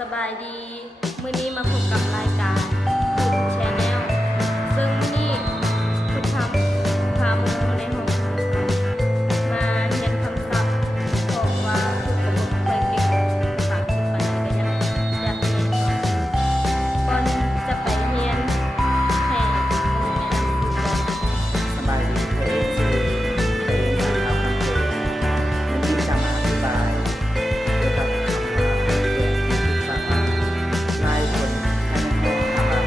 สบายดีมื้อนี้มาพบกับรายการคุณแชนแนลซึ่งมื้อนี้คุณทำพามือในห้องมาเรียนคำศัพท์บอกว่าผู้กำกับเคยเก่งภาษาอังกฤษปานใดก็อยากเรียนก่อนจะไปเรียนให้คุณแนะนำตัวก่อน สบายดีเคยเรียนสามคำเคยวันนี้จะมาอธิบายเกี่ยวกับคำว่าเกี่ยวกับว่าลายคนให้น้องๆว่า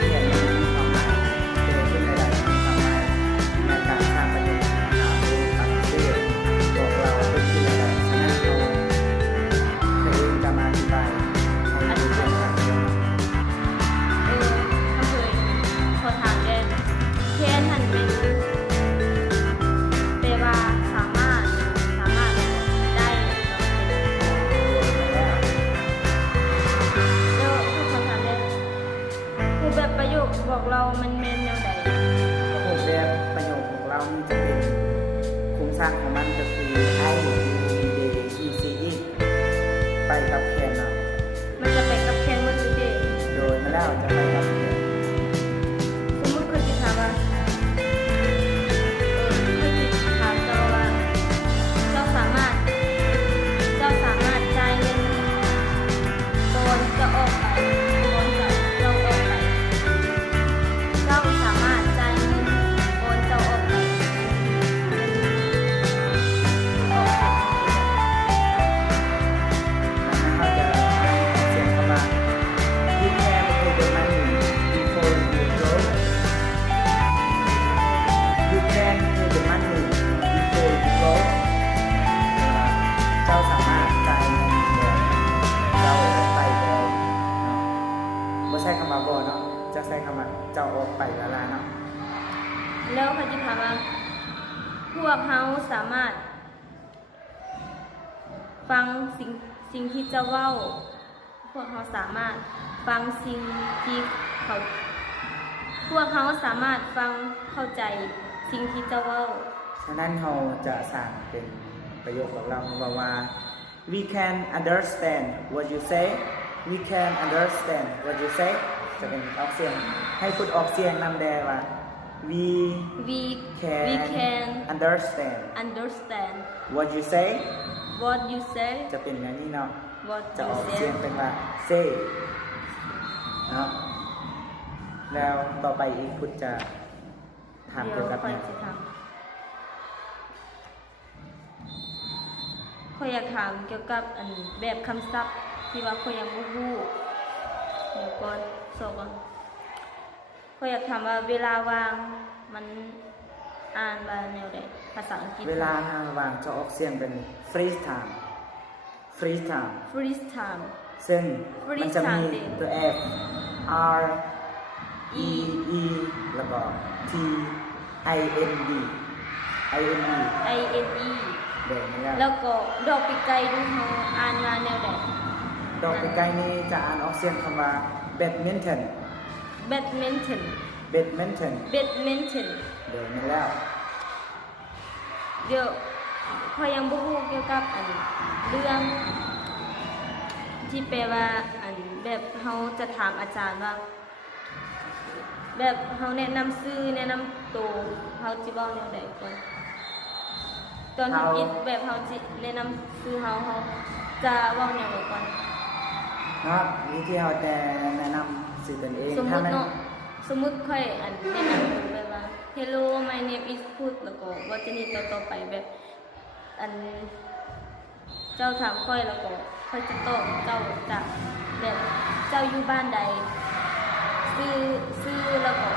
เรียนมีความหมายเกิดขึ้นในด้านมีความหมายในการสร้างประโยชน์ต่างประเทศบอกเราเป็นที่อะไรฉะนั้นเราเคยจะมาอธิบายให้ดูเป็นการเรียน ถ้าเคยขอถามได้เทียนหันเป็นแปลว่าสามารถได้แล้วผู้คนถามได้ผู้แบบประโยคบอกเรามันแม่นแนวใด รูปแบบประโยคของเรานี่จะเป็นโครงสร้างของมันก็คือ I U D E C E ไปกับแคนเนาะ มันจะไปกับแคนว่าจุดเด โดยมาแล้วจะไปกับแคน สมมติเคยจะถามว่าเคยจะถามเจ้าว่าเจ้าสามารถจ่ายเงินตอนจะออกไปตอนจะเราออกไปเจ้าสามารถจ่ายเงินตอนจะออกไปออกเสร็จ แล้วเขาจะเสียงเข้ามา You can pay the money before you go You can pay the money before you go เจ้าสามารถจ่ายเงินก่อนเจ้าออกไปแล้วเนาะไม่ใช่คำว่าบ่เนาะจะใช้คำว่าเจ้าออกไปแล้วล่ะเนาะ แล้วเขาจะถามว่าพวกเขาสามารถฟังสิ่งที่เจ้าเว้าพวกเขาสามารถฟังสิ่งที่เขาพวกเขาสามารถฟังเข้าใจสิ่งที่เจ้าเว้า ฉะนั้นเราจะสั่งเป็นประโยคของเราบอกว่า we can understand what you say we can understand what you say จะเป็นออกเสียงให้พูดออกเสียงนำแดว่า we we can can understand understand what you say what you say จะเป็นอย่างนี้เนาะ what จะ you ออก say เสียงเป็นว่า say เนาะแล้วต่อไปอีกพุทธจะถามเกี่ยวกับ ค่อย เนี่ย จะถามข้อยอยากถามเกี่ยวกับแบบคำศัพท์ที่ว่าข้อยยังบ่รู้เดี๋ยวก่อนสอบก่อนข้อยอยากถามว่าเวลาว่างมันอ่านว่าแนวใดภาษาอังกฤษ เวลาว่างจะออกเสียงเป็น free time free time freeze time ซึ่งมันจะมี Free time ตัว F R E E แล้วก็ T I N D I N E I N E เดี๋ยวนี้ แล้วก็ดอกปีกไก่ดูเฮาอ่านว่าแนวใด ดอกใกล้ๆนี้จะอ่านออกเสียงคำว่า badminton badminton badminton badminton เดี๋ยวนี้แล้ว เดี๋ยวข้อยยังบ่รู้เกี่ยวกับเรื่องที่แปลว่าแบบเฮาจะถามอาจารย์ว่า แบบเฮาแนะนำชื่อแนะนำตัวเฮาสิเว้าแนวใดก่อนตอนทำอิฐแบบเฮาสิแนะนำชื่อเฮาจะเว้าแนวใดก่อน เนาะวิธีเราแต่แนะนำสื่อตนเอง สมมุ ถ้า ติ มัน เนาะสมมุติค่อยแนะนำตัวแบบว่า Hello my name is พูดแล้วก็ว่าจะนี่ต่อไปแบบเจ้าถามค่อยแล้วก็ค่อยจะตอบเจ้าจะแบบเจ้าอยู่บ้านใดซื้อแล้วก็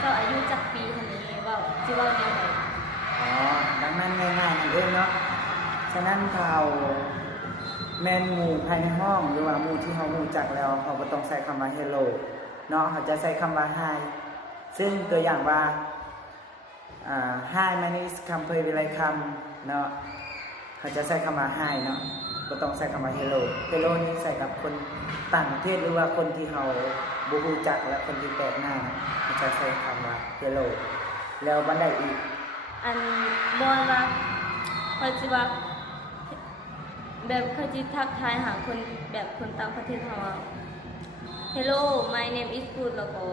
เจ้าอายุจักปีเท่านี้ว่าสิเว้าแนวใด อ๋อดังนั้นง่ายๆนั่นเองเนาะฉะนั้นเราแมนหมู่ภายในห้องหรือว่าหมู่ที่เราหมู่จักแล้วเราก็ต้องใช้คำว่า hello เนาะเขาจะใช้คำว่า hi ซึ่งตัวอย่างว่าhi my name is คำเพยวิไลคำเนาะเขาจะใช้คำว่า hi เนาะก็ต้องใช้คำว่า hello hello นี่ใส่กับคนต่างประเทศหรือว่าคนที่เราบ่รู้จักและคนที่แปลกหน้านะเขาจะใช้คำว่า hello แล้วบันไดอีก บอนว่าค่อยสิว่า แบบเขาจิทักทายหาคนแบบคนต่างประเทศเขาว่า Hello my name is Good แล้วก็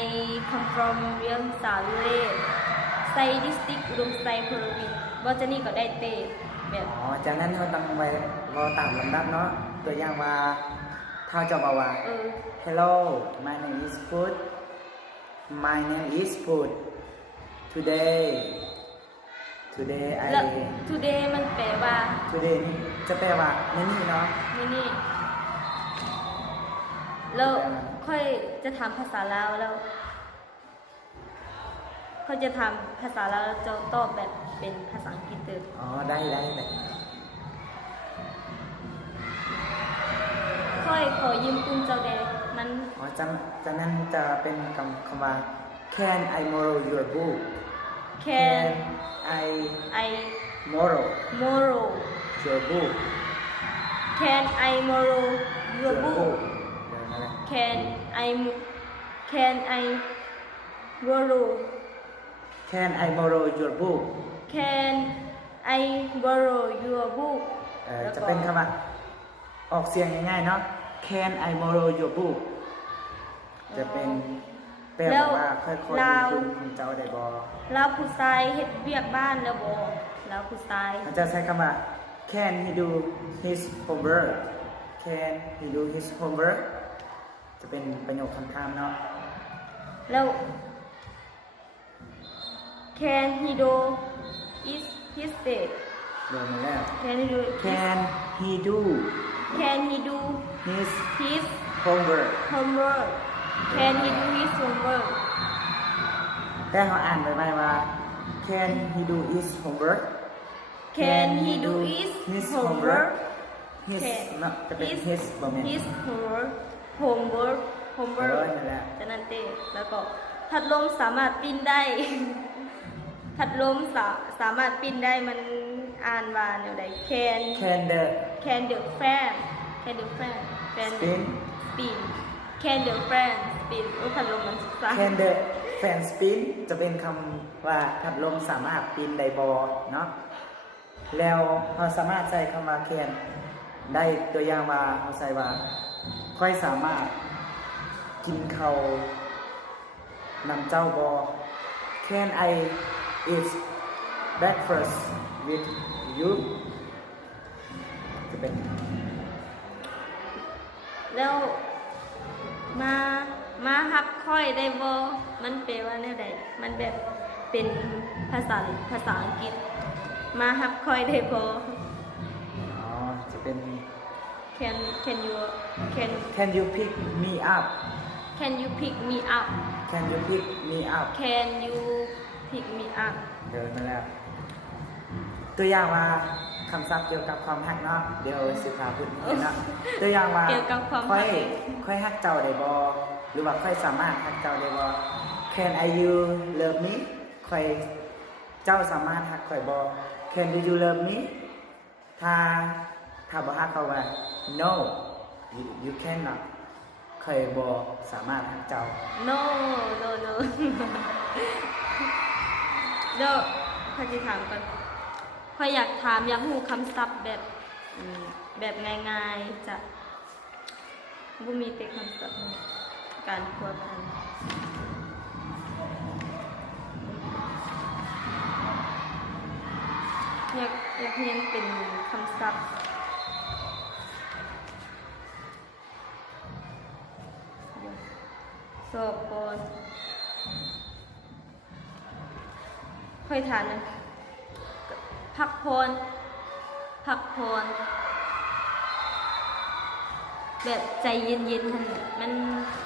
I come from เวียงสาลุเรศไซดิสติกอุดมไซพลวินบอจะนี่ก็ได้เตะแบบ อ๋อจากนั้นเขาต้องไปรอตามลำดับเนาะตัวอย่างว่าถ้าจะบอกว่า Hello my name is Good my name is Good today I แล้ว today มันแปลว่า today นี่จะแปลว่ามื้อนี้เนาะ ไม่นี่แล้วค่อยจะถามภาษาลาวแล้วเขาจะถามภาษาลาวแล้วจะตอบแบบเป็นภาษาอังกฤษเติม อ๋อได้ ค่อยขอยืมกุญเจ้าแดงมัน อ๋อจากนั้นจะเป็นคำว่า Can I borrow your book can I I borrow borrow your book can I borrow your book เดี๋ยวนะ can I borrow Can I borrow your book can I borrow your book จะเป็นคำว่าออกเสียงง่ายๆเนาะ Can I borrow your book จะเป็นแปลว่าค่อยๆดูคุณเจ้าได้บอ แล้วผู้ชายเฮ็ดเวียกบ้านแล้วบ่แล้วผู้ชาย มันจะใช้คำว่า Can he do his homework Can he do his homework จะเป็นประโยคคำถามเนาะ แล้ว can he do is his day เดี๋ยวมาแล้ว can he do Can he do can he do his his homework homework can he do his homework แต่เขาอ่านไปว่า Can he do his homework can he do his homework his Can เนาะจะเป็น his บ่แม่น his homework นั่นแหละ จะนั่นเต้แล้วก็พัดลมสามารถปิ้นได้ พัดลมสามารถปิ้นได้มันอ่านว่าแนวใด Can the can the fan fan spin spin can the fan spin พัดลมมันสา Can the fan spin จะเป็นคำว่าพัดลมสามารถปีนได้บอเนาะแล้วเราสามารถใช้คำว่า can ได้ตัวอย่างว่าเราใส่ว่าค่อยสามารถกินข้าวนำเจ้าบอ Can I eat breakfast with you จะเป็น แล้วมาฮับค่อยได้บ่มันแปลว่าแนวใดมันแบบเป็นภาษาอังกฤษมาฮับค่อยได้บ่ อ๋อจะเป็น can you Can you pick me up can you pick me up Can you pick me up can you pick me up เดินมาแล้ว ตัวอย่างว่าคำศัพท์เกี่ยวกับความฮักเนาะเดี๋ยวสิพาพูดเห็นเนาะตัวอย่างว่า เกี่ยวกับความฮัก ค่อยฮักเจ้าได้บ่หรือว่าค่อยสามารถฮักเจ้าได้บ่ Can I you love me ค่อยเจ้าสามารถฮักค่อยบ่ Can you love me ถ้าบ่ฮักเขาว่า No you cannot ค่อยบ่สามารถฮักเจ้า no no เดี๋ยวข้าจะถามก่อนข้อยอยากถามอยากรู้คำศัพท์แบบง่ายๆจะบ่มีเป็นคำศัพท์การพัวพันอยากเรียนเป็นคำศัพท์สอบก่อนค่อยถามนะพักพรแบบใจเย็นๆมัน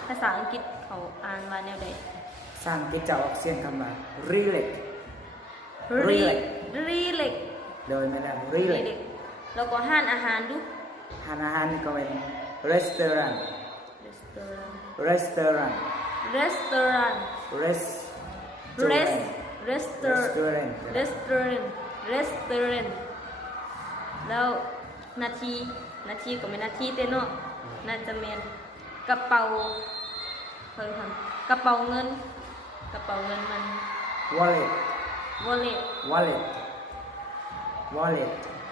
ภาษาอังกฤษเขาอ่านว่าแนวใด สร้างกิจจะออกเสียงคำว่า relax relax โดยไม่ได้ relax แล้วก็ห้านอาหารดู ทานอาหารนี่ก็เป็น restaurant restaurant restaurant restaurant แล้วนาทีก็ไม่นาทีเต้นเนาะน่าจะเมนกระเป๋าเคยทำกระเป๋าเงินมัน wallet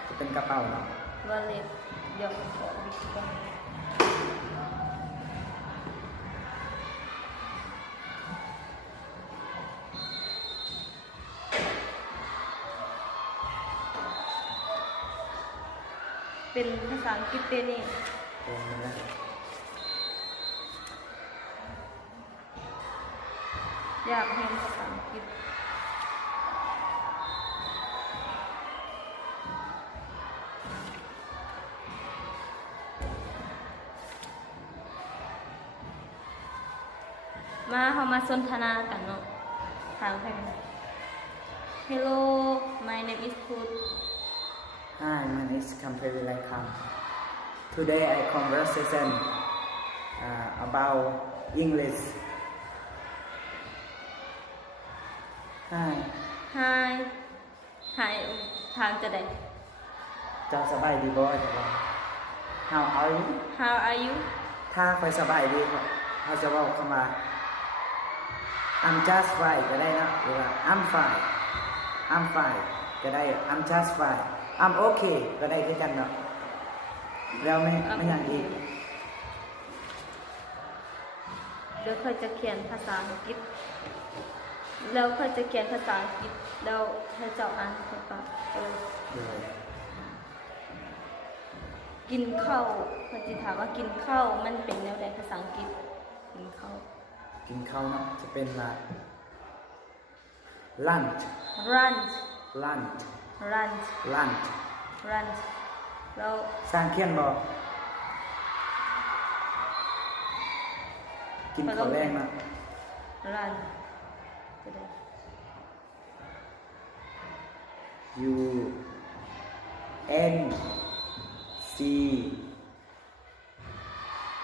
จะเป็นกระเป๋าเนาะ wallet เดี๋ยวขอดูก่อนเป็นภาษาอังกฤษเป็นนี่ ตรงนี้นะ อยากเรียนภาษาอังกฤษมาเขามาสนทนากันเนาะถามใคร Hello my name is Put Hi my name is Kamperi Laikam Today I conversation about English Hi Hi Hi ถามจะได้ เจ้าสบายดีบ่จ้ะบ่ How are you How are you ถ้าคอยสบายดีครับเขาจะบอกคำว่า I'm just fine ก็ได้นะหรือว่า I'm fine ก็ได้ I'm just fine I'm okay ก็ได้ด้วยกันเนาะแล้วไม่อย่างอีก เดี๋ยวค่อยจะเขียนภาษาอังกฤษแล้วค่อยจะเขียนภาษาอังกฤษแล้วให้เจ้าอ่านถูกปะกินข้าวคนจีถามว่ากินข้าวมันเป็นแนวใดภาษาอังกฤษกินข้าว กินข้าวเนาะจะเป็นมา lunch lunch lunch lunch lunch lunch แล้ว สร้างเขียนบ่กินข้าวแรงเนาะ lunch จะได้ U N C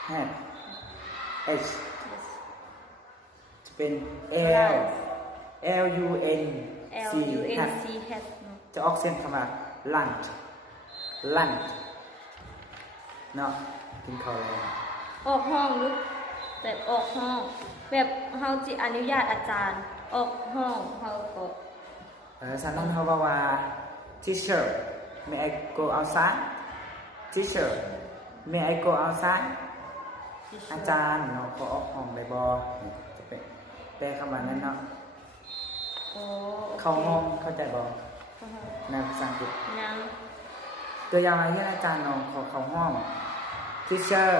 H yes จะเป็น L L U N C L U N H C H เนาะ จะออกเสียงคำว่า lunch lunch เนาะกินข้าวแรง ออกห้องหรือแบบออกห้องแบบเฮาจิอนุญาตอาจารย์ออกห้องเฮาก็ ฉะนั้นเขาบอกว่า teacher may I go outside teacher may I go outside อาจารย์เนาะเขาออกห้องได้บ่จะเป็นแปลคำว่านั้นเนาะ โอ้ เข้าห้องเข้าใจบ่ เข้าห้อง ในภาษาอังกฤษ ยัง ตัวอย่างอะไรที่อาจารย์น้องขอเข้าห้อง teacher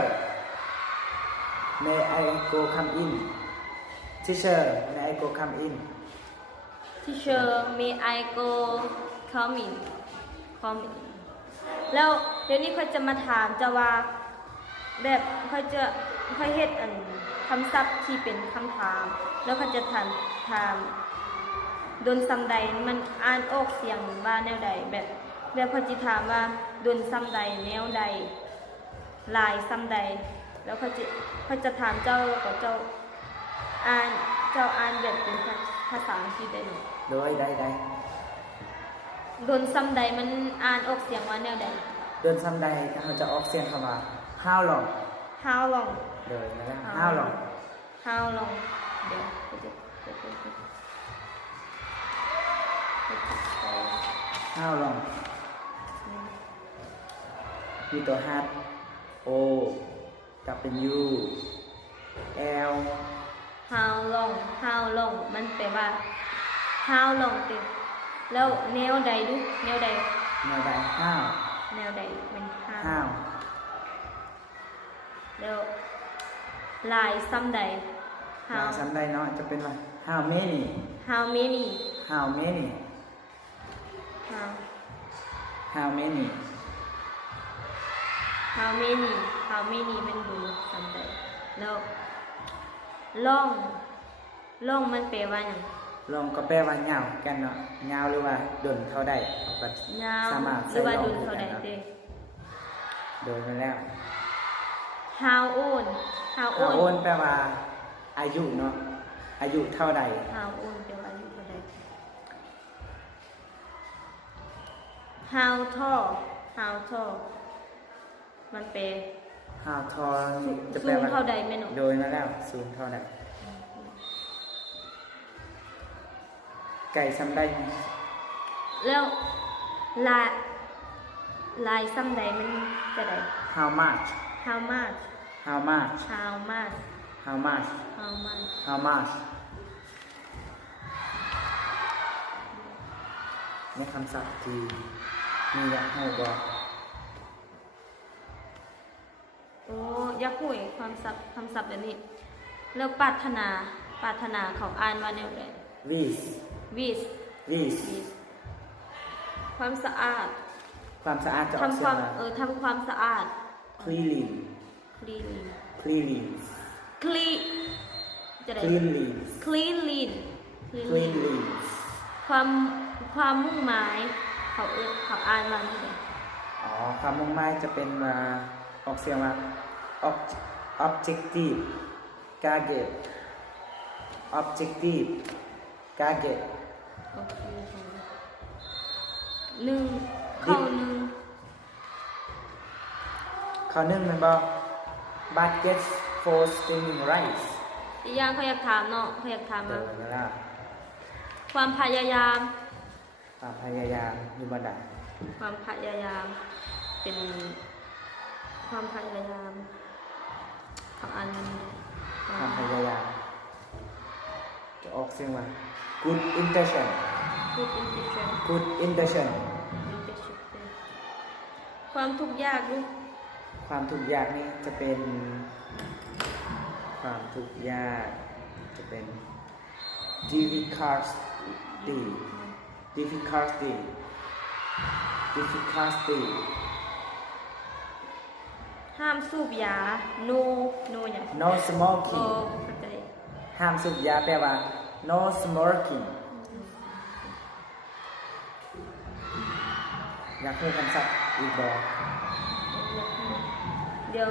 may I go come in teacher may I go come in Teacher may I go come in แล้วเดี๋ยวนี้เขาจะมาถามจะว่าแบบเขาเฮ็ดคำศัพท์ที่เป็นคำถาม แล้วเขาจะถามดนซ้ำใดมันอ่านออกเสียงว่าแนวใดแบบเขาจะถามว่าดนซ้ำใดแนวใดลายซ้ำใดแล้วเขาจะถามเจ้าแล้วก็เจ้าอ่านแบบเป็นภาษาอังกฤษได้หรือ โดยได้ โดนซ้ำใดมันอ่านออกเสียงว่าแนวใด เดินซ้ำใดเขาจะออกเสียงคำว่า how long How long โดยนะ how long How long เดี๋ยวจะ how long มีตัว h O กับเป็น U L How long มันแปลว่า How long ติแล้วแนวใดดูแนวใด แนวใด how แนวใดเป็น how แล้วลายซ้ำใด ลาย How ซ้ำใดเนาะจะเป็นว่า how many How many how many How how many How many มันดูซ้ำใดแล้ว long มันแปลว่าหยัง ลองก็แปลว่ายาวกันเนาะยาวหรือว่าดนเท่าใดเอาก็ ยาว สามารถ หรื ใส่ อว่า ลอ ดุ ง ลเท่าใด กัน เด้ โดยมาแล้ว How old How โอน old แปลว่าอายุเนาะอายุเท่าใด How old แปลว่าอายุเท่าใด How tall มันแปล how tall จะแปล สูง ว่า เท่าใดแม่หนู โดยมาแล้วสูงเท่าใดไก่ซ้ำได้ไหม แล้ว ลายซ้ำใดมันจะได้ how much how much how much how much how much how much how much ในคำศัพท์ที่มีอยากให้บอก โอ้อยากพูดคำศัพท์แบบนี้แล้วปรารถนาเขาอ่านว่าแนวใด wish wish wish ความสะอาด ความสะอาดจะออก ทำ เสี ควาย ม งว่า ทำความสะอาด clean clean clean clean จะได้ clean clean clean clean ความมุ่งหมายเขาอ่านว่านี่ไง อ๋อความมุ่งหมายจะเป็นออกเสียงว่า objective target objective target โอเคหนึ่งเข้าหนึ่ง ข้อหนึ่งมันบอก budget for steaming rice อีกอย่างเขาอยากถามเนาะเขาอยากถาม เดี๋ย ว่าว นะ ความพยายาม ความพยายามอยู่บันได ความพยายามเป็นความพยายามเขาอ่านมัน ความพยายามจะออกเสียงว่า good intention good intention good intention ความทุกข์ยากลูก ความทุกข์ยากนี่จะเป็นความทุกข์ยากจะเป็น difficulty difficulty difficulty ห้ามสูบยา no อย่าง no โอ้ smoking เข้าใจ ห้ามสูบยาแปลว่า no smoking อยากพูดคำศัพท์อีกบอก เดี๋ยว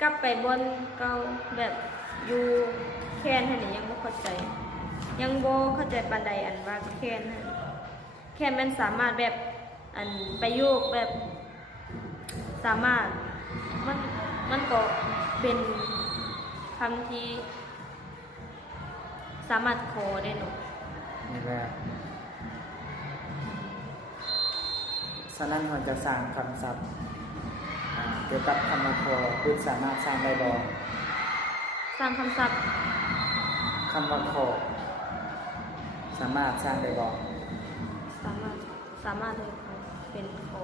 กลับไปบนเก่าแบบอยู่แคนให้นี่ยังบ่เข้าใจยังบ่เข้าใจปานใดอันว่าแคนนั่นแคนมันสามารถแบบอันประโยคแบบสามารถมันก็เป็นคำที่สามารถขอได้เนาะ นี่แหละฉะนั้นเราจะสร้างคำศัพท์เกี่ยวกับคำว่าพอคุณสามารถสร้างได้บอก สร้างคำศัพท์ คำว่าขอสามารถสร้างได้บอก สามารถเลยค่ะเป็นขอ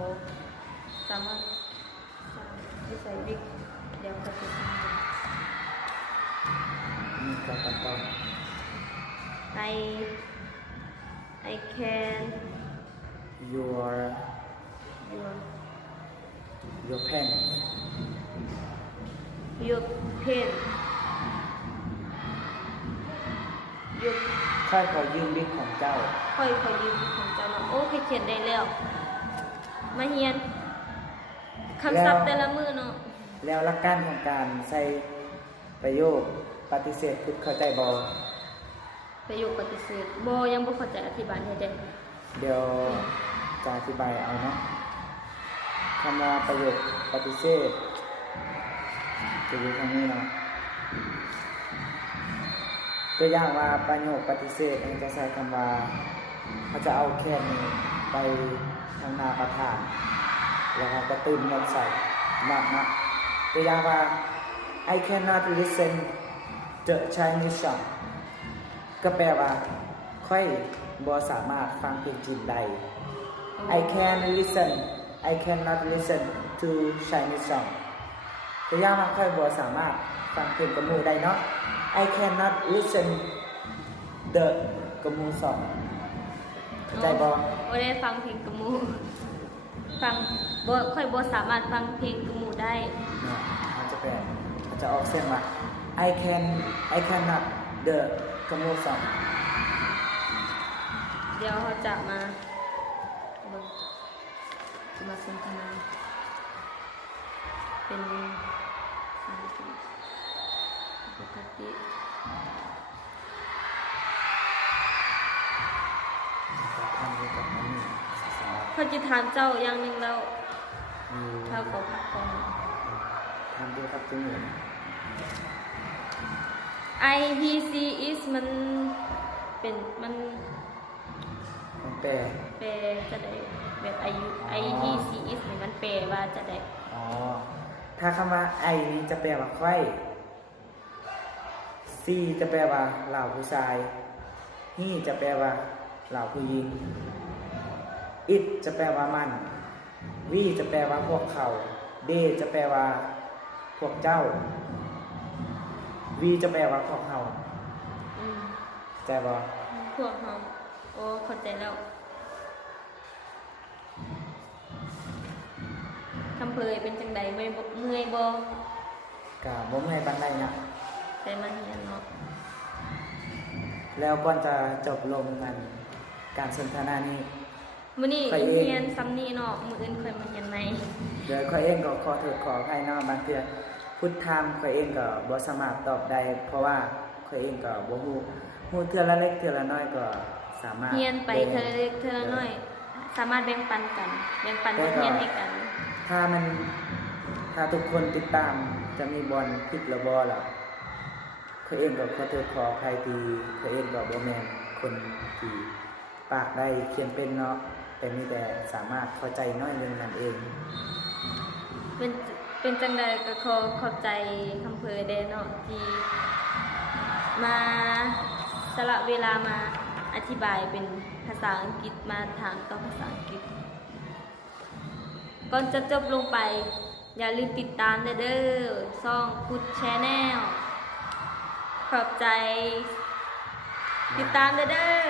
สามารถสร้างวิสัยวิกเดี๋ยวก็จะทำ นี่ก็ตัดต่อ I can your your pen your pen your ค่อยขอยืมบิ๊กของเจ้า ค่อยยืมของเจ้าเนาะโอ้เคยเขียนได้แล้ว มาเฮียนคำศัพท์แต่ละมือเนาะ แล้วหลักการของการใช้ประโยคปฏิเสธคุณเข้าใจบอ ประโยคปฏิเสธบยังบ่เข้าใจอธิบายให้ได้ เดี๋ยวจะอธิบายเอาเนาะคำว่าประโยคปฏิเสธจะอยู่ตรงนี้เนาะตัวอย่างว่าประโยคปฏิเสธมันจะใช้คำว่าเขาจะเอาแค่นี้ไปทางหน้าประธานแล้วเขาก็ตุ้นลงใส่นักนะตัวอย่างว่า I cannot listen the Chinese song ก็แปลว่าค่อยบ่สามารถฟังเพลงจีนใด I cannot listen to Chinese song ตัวอย่างว่าค่อยบ่สามารถฟังเพลงกระมูได้เนาะ I cannot listen the กระมู song เข้าใจบ่ บ่ได้ฟังเพลงกระมูฟังบ่ค่อยบ่สามารถฟังเพลงกระมูได้ เนี่ยมันจะเป็นมันจะออกเสียงว่า I cannot the กระมู song เดี๋ยวเขาจะมาเบิ่งจะมาสนทนาเป็นปกติ ทำด้วยกับมันนี่ศาสนา เขาจะถามเจ้าอย่างหนึ่งแล้ว มี เท่ากับพักก่อน ทำด้วยกับตัวเอง IPC is มันเป็นมัน มันแปล แปลจะได้ ม แบบอายุไอที่ซีอิสนี่มันแปลว่าจะได้ อ๋อถ้าคำว่าไอนี้จะแปลว่าไข่ซีจะแปลว่าเหล่าผู้ชายฮี่จะแปลว่าเหล่าผู้หญิงอิดจะแปลว่ามันวีจะแปลว่าพวกเขาเดจะแปลว่าพวกเจ้าวีจะแปลว่าพวกเขา อืม ใจบ่ พวกเฮาโอ้เข้าใจแล้วคำเพยเป็นจังใดเมื่อยบ่เมื่อยบ่ กะบ่เมื่อยปานใดนะ ได้มาเรียนเนาะ แล้วก่อนจะจบลงกันการสนทนานี้ มื้อนี้ ไปเอง เรียนซ้ำนี้เนาะมื้ออื่นค่อยมาเรียนใหม่ เดี๋ยวข้อยเองก็ขอโทษขออภัยเนาะบางเทื่อพุทธธรรมข้อยเองก็บ่สามารถตอบได้เพราะว่าข้อยเองก็บ่ฮู้เทื่อละเล็กเทื่อละน้อยก็สามารถ เรียนไปเทอละเล็กเทอละน้อย สามารถแบ่งปันกัน แบ่งปันบทเรียนให้กัน ถ้าทุกคนติดตามจะมีบอลผิดหรือบ่ล่ะข้อยเองก็ขอโทษขออภัยที่ข้อยเองก็บ่แม่นคนที่ปากได้เขียนเป็นเนาะแต่มีแต่สามารถเข้าใจน้อยนึงนั่นเอง เป็นจังใดก็ขอขอบใจคำเพยเด้เนาะที่มาสละเวลามาอธิบายเป็นภาษาอังกฤษมาถามต่อภาษาอังกฤษ ก่อนจะจบลงไป อย่าลืมติดตามเด้อช่องพุทธแชนแนลขอบใจ ติดตามเด้อ